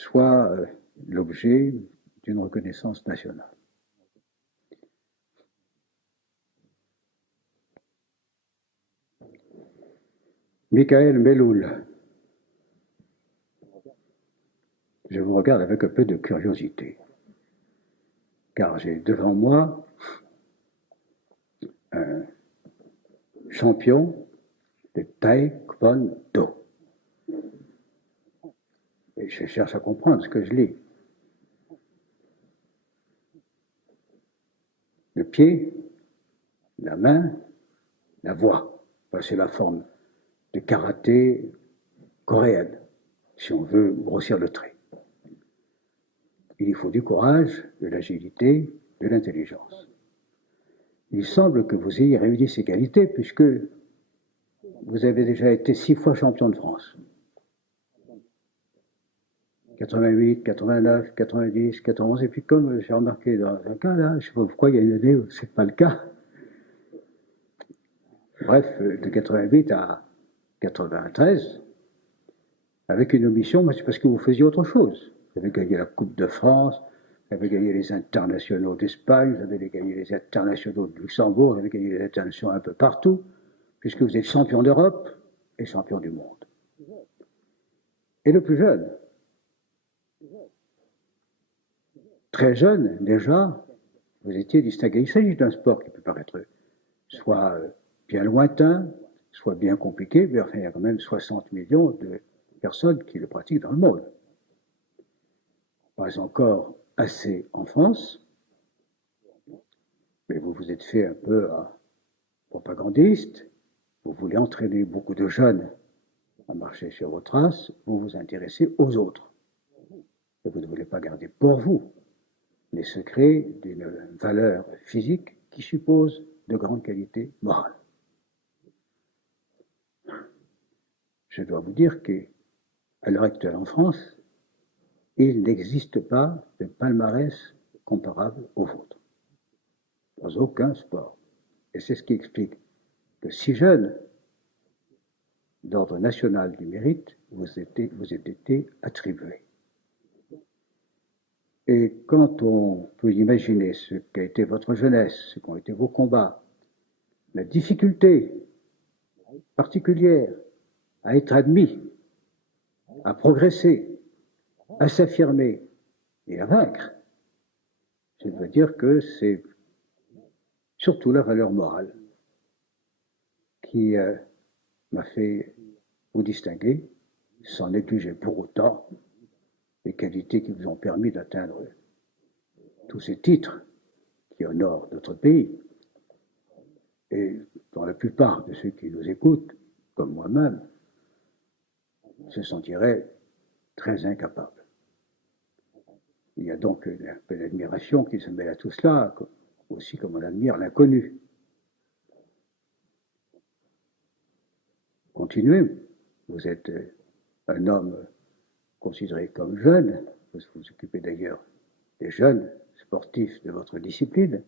soit l'objet d'une reconnaissance nationale. Michael Meloul, je vous regarde avec un peu de curiosité, car j'ai devant moi un champion de taekwondo. Et je cherche à comprendre ce que je lis. Le pied, la main, la voix. C'est la forme de karaté coréenne, si on veut grossir le trait. Il faut du courage, de l'agilité, de l'intelligence. Il semble que vous ayez réuni ces qualités puisque vous avez déjà été 6 fois champion de France. 88, 89, 90, 91, et puis comme j'ai remarqué dans un cas, là, je ne sais pas pourquoi il y a une année où ce n'est pas le cas. Bref, de 88 à 93, avec une omission, c'est parce que vous faisiez autre chose. Vous avez gagné la Coupe de France, vous avez gagné les internationaux d'Espagne, vous avez gagné les internationaux de Luxembourg, vous avez gagné les internationaux un peu partout, puisque vous êtes champion d'Europe et champion du monde. Et le plus jeune, très jeune déjà, vous étiez distingué. Il s'agit d'un sport qui peut paraître soit bien lointain, soit bien compliqué, mais enfin, il y a quand même 60 millions de personnes qui le pratiquent dans le monde. Pas encore assez en France, mais vous vous êtes fait un peu propagandiste, vous voulez entraîner beaucoup de jeunes à marcher sur vos traces, vous vous intéressez aux autres. Et vous ne voulez pas garder pour vous les secrets d'une valeur physique qui suppose de grandes qualités morales. Je dois vous dire qu'à l'heure actuelle en France, il n'existe pas de palmarès comparable au vôtre. Dans aucun sport. Et c'est ce qui explique que si jeune, d'ordre national du mérite, vous êtes été attribué. Et quand on peut imaginer ce qu'a été votre jeunesse, ce qu'ont été vos combats, la difficulté particulière à être admis, à progresser, à s'affirmer et à vaincre, je dois dire que c'est surtout la valeur morale qui m'a fait vous distinguer, sans négliger pour autant les qualités qui vous ont permis d'atteindre tous ces titres qui honorent notre pays. Et dans la plupart de ceux qui nous écoutent, comme moi-même, se sentiraient très incapables. Il y a donc un peu d'admiration qui se mêle à tout cela, aussi comme on admire l'inconnu. Continuez, vous êtes un homme considéré comme jeune, vous vous occupez d'ailleurs des jeunes sportifs de votre discipline.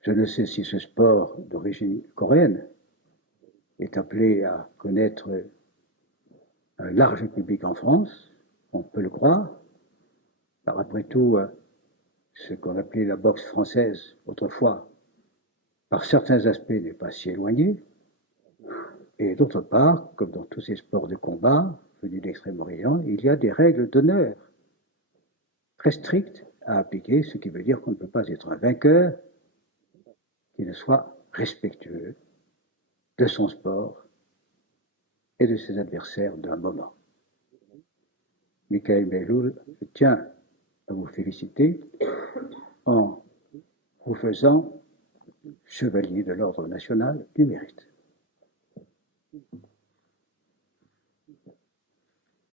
Je ne sais si ce sport d'origine coréenne est appelé à connaître un large public en France, on peut le croire, car après tout, ce qu'on appelait la boxe française autrefois, par certains aspects, n'est pas si éloigné, et d'autre part, comme dans tous ces sports de combat venus d'Extrême-Orient, il y a des règles d'honneur très strictes à appliquer, ce qui veut dire qu'on ne peut pas être un vainqueur qui ne soit respectueux de son sport et de ses adversaires d'un moment. Michael Meloul, je tiens à vous féliciter en vous faisant chevalier de l'Ordre national du mérite.